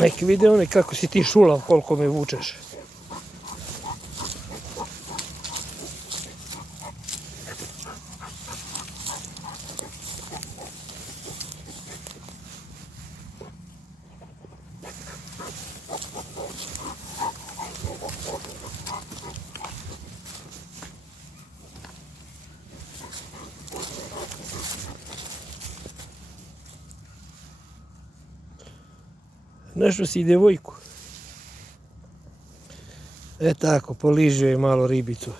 Nek vide oni kako si ti šulav, koliko me vučeš. Našao si i djevojku. E tako, poližio je malo ribicu.